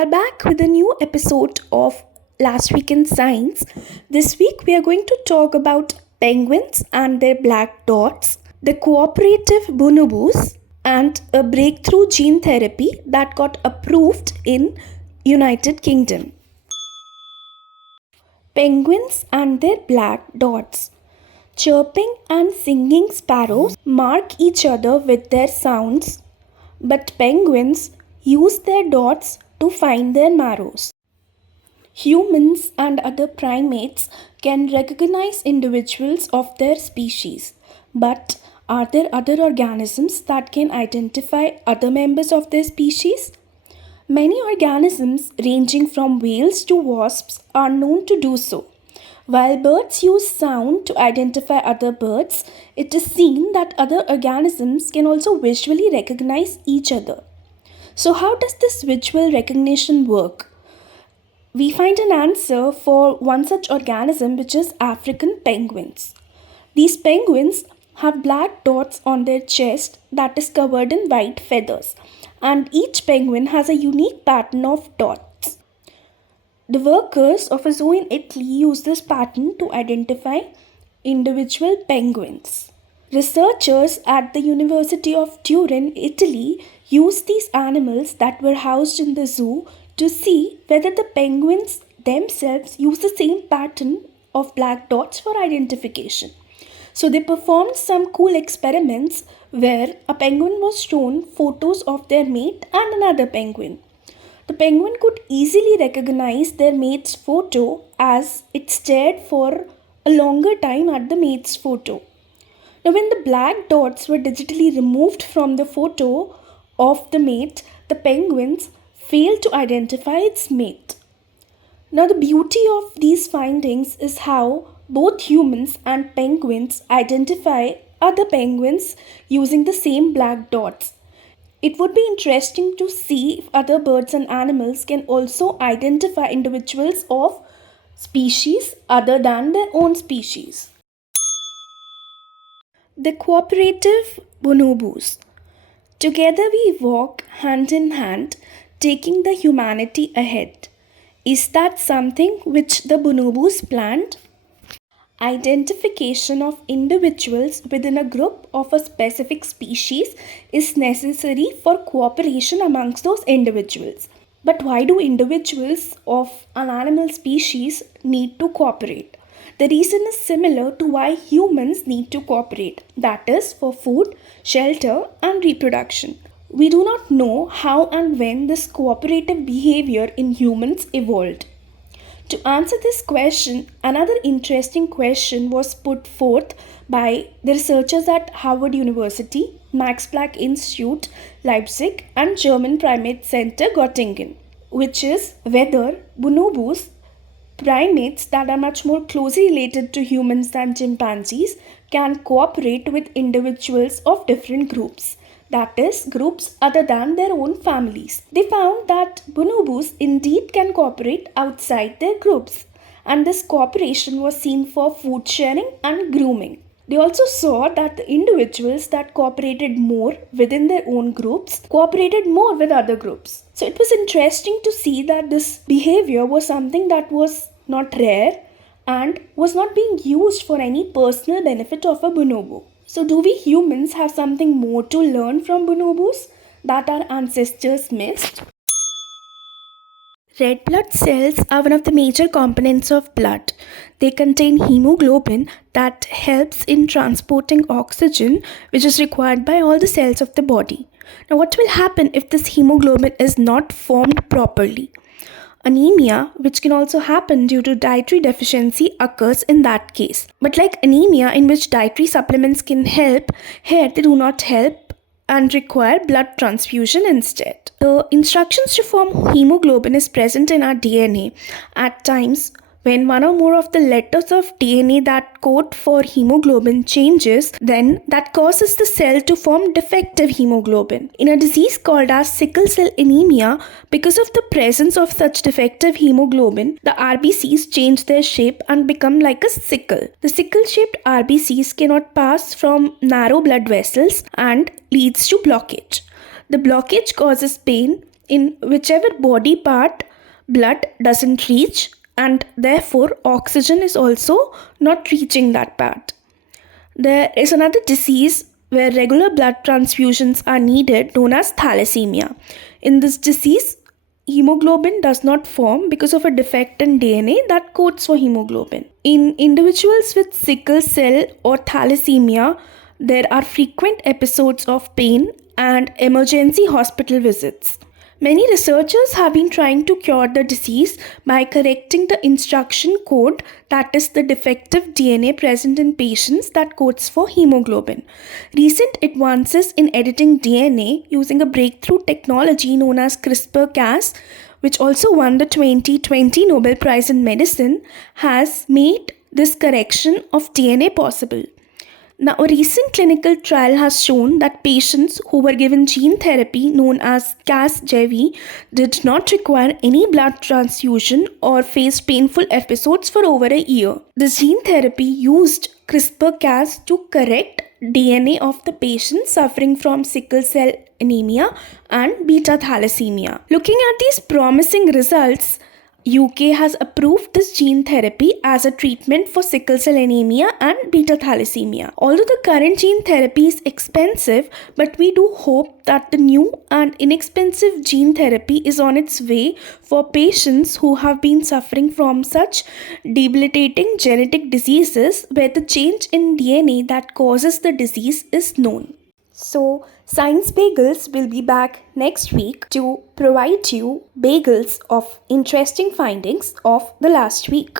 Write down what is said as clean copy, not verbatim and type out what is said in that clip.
are back with a new episode of Last Week in Science. This week we are going to talk about penguins and their black dots, the cooperative bonobos, and a breakthrough gene therapy that got approved in United Kingdom. Penguins and their black dots. Chirping and singing sparrows mark each other with their sounds, but penguins use their dots to find their marrows. Humans and other primates can recognize individuals of their species, but are there other organisms that can identify other members of their species? Many organisms, ranging from whales to wasps, are known to do so. While birds use sound to identify other birds, it is seen that other organisms can also visually recognize each other. So, how does this visual recognition work? We find an answer for one such organism, which is African penguins. These penguins have black dots on their chest that is covered in white feathers, and each penguin has a unique pattern of dots. The workers of a zoo in Italy use this pattern to identify individual penguins. Researchers at the University of Turin, Italy, used these animals that were housed in the zoo to see whether the penguins themselves use the same pattern of black dots for identification. So they performed some cool experiments where a penguin was shown photos of their mate and another penguin. The penguin could easily recognize their mate's photo as it stared for a longer time at the mate's photo. Now, when the black dots were digitally removed from the photo of the mate, the penguins failed to identify its mate. Now, the beauty of these findings is how both humans and penguins identify other penguins using the same black dots. It would be interesting to see if other birds and animals can also identify individuals of species other than their own species. The cooperative bonobos. Together we walk hand in hand, taking the humanity ahead. Is that something which the bonobos planned? Identification of individuals within a group of a specific species is necessary for cooperation amongst those individuals. But why do individuals of an animal species need to cooperate? The reason is similar to why humans need to cooperate, that is, for food, shelter, and reproduction. We do not know how and when this cooperative behavior in humans evolved. To answer this question, another interesting question was put forth by the researchers at Harvard University, Max Planck Institute, Leipzig, and German Primate Center, Göttingen, which is whether bonobos, primates that are much more closely related to humans than chimpanzees, can cooperate with individuals of different groups, that is, groups other than their own families. They found that bonobos indeed can cooperate outside their groups, and this cooperation was seen for food sharing and grooming. They also saw that the individuals that cooperated more within their own groups cooperated more with other groups. So it was interesting to see that this behavior was something that was not rare and was not being used for any personal benefit of a bonobo. So do we humans have something more to learn from bonobos that our ancestors missed? Red blood cells are one of the major components of blood. They contain hemoglobin that helps in transporting oxygen, which is required by all the cells of the body. Now, what will happen if this hemoglobin is not formed properly? Anemia, which can also happen due to dietary deficiency, occurs in that case. But like anemia, in which dietary supplements can help, here they do not help and require blood transfusion instead. The instructions to form hemoglobin is present in our DNA. At times, when one or more of the letters of DNA that code for hemoglobin changes, then that causes the cell to form defective hemoglobin. In a disease called as sickle cell anemia, because of the presence of such defective hemoglobin, the RBCs change their shape and become like a sickle. The sickle-shaped RBCs cannot pass from narrow blood vessels and leads to blockage. The blockage causes pain in whichever body part blood doesn't reach, and therefore oxygen is also not reaching that part. There is another disease where regular blood transfusions are needed, known as thalassemia. In this disease, hemoglobin does not form because of a defect in DNA that codes for hemoglobin. In individuals with sickle cell or thalassemia, there are frequent episodes of pain and emergency hospital visits. Many researchers have been trying to cure the disease by correcting the instruction code, that is the defective DNA present in patients that codes for hemoglobin. Recent advances in editing DNA using a breakthrough technology known as CRISPR-Cas, which also won the 2020 Nobel Prize in Medicine, has made this correction of DNA possible. Now, a recent clinical trial has shown that patients who were given gene therapy known as Cas-JV did not require any blood transfusion or faced painful episodes for over a year. This gene therapy used CRISPR-Cas to correct DNA of the patient suffering from sickle cell anemia and beta thalassemia. Looking at these promising results, UK has approved this gene therapy as a treatment for sickle cell anemia and beta thalassemia. Although the current gene therapy is expensive, but we do hope that the new and inexpensive gene therapy is on its way for patients who have been suffering from such debilitating genetic diseases where the change in DNA that causes the disease is known. So, Science Bagels will be back next week to provide you bagels of interesting findings of the last week.